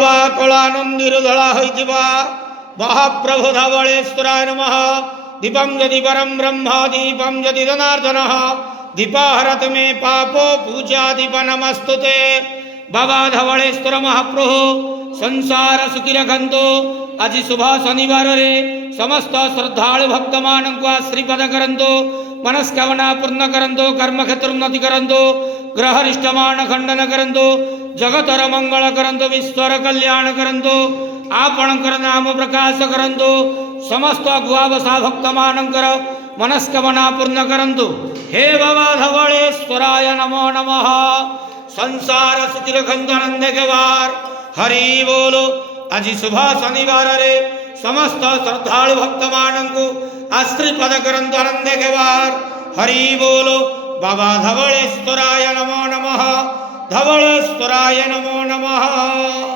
ବାବା କଳାନନ୍ଦିରୁ ଧଳା ହୋଇଥିବା ମହାପ୍ରଭୁ ଧବଳେଶ୍ୱରାୟ ନମଃ। ଦୀପಂ ଯଦି ପରମ ବ୍ରହ୍ମ ଦୀପಂ ଯଦି ଜନାର୍ଦ୍ଦନ ଦୀପହରତ ମେ ପାପ ପୂଜା ଦୀପ ନମସ୍ତୁତେ। ବାବା ଧବଳେଶ୍ୱର ମହାପ୍ରଭୁ ସଂସାର ସୁଖୀ ରଖନ୍ତୁ। ଆଜି ଶୁଭ ଶନିବାରରେ ସମସ୍ତ ଶ୍ରଦ୍ଧାଳୁ ଭକ୍ତମାନଙ୍କୁ ଆଶୀର୍ବାଦ କରନ୍ତୁ, ମନସ୍କାମନା ପୂର୍ଣ୍ଣ କରନ୍ତୁ, କର୍ମକ୍ଷେତ୍ର ଉନ୍ନତି କରନ୍ତୁ, ଗ୍ରହରିଷ୍ଟମାନ ଖଣ୍ଡନ କରନ୍ତୁ, ଜଗତର ମଙ୍ଗଳ କରନ୍ତୁ, ବିଶ୍ୱର କଲ୍ୟାଣ କରନ୍ତୁ, ଆପଣଙ୍କର ନାମ ପ୍ରକାଶ କରନ୍ତୁ, ସମସ୍ତ ଗୁଆବସା ଭକ୍ତମାନଙ୍କର ମନସ୍କାମନା ପୂର୍ଣ୍ଣ କରନ୍ତୁ। ହେ ବାବା ଧବଳେଶ୍ୱରାୟ ନମୋ ନମଃ। ସଂସାର ସୁଖୀ ରଖନ୍ତୁ, ଆନନ୍ଦ କେବାର ହରି ବୋଲ। ଆଜି ଶୁଭ ଶନିବାରରେ ସମସ୍ତ ଶ୍ରଦ୍ଧାଳୁ ଭକ୍ତମାନଙ୍କୁ ଆଶୀର୍ବାଦ କରନ୍ତୁ, ଆନନ୍ଦ କେବାର ହରି ବୋଲ। ବାବା ଧବଳେଶ୍ୱରାୟ ନମୋ ନମଃ। ଧବଳେଶ୍ୱରାୟ ନମୋ ନମଃ।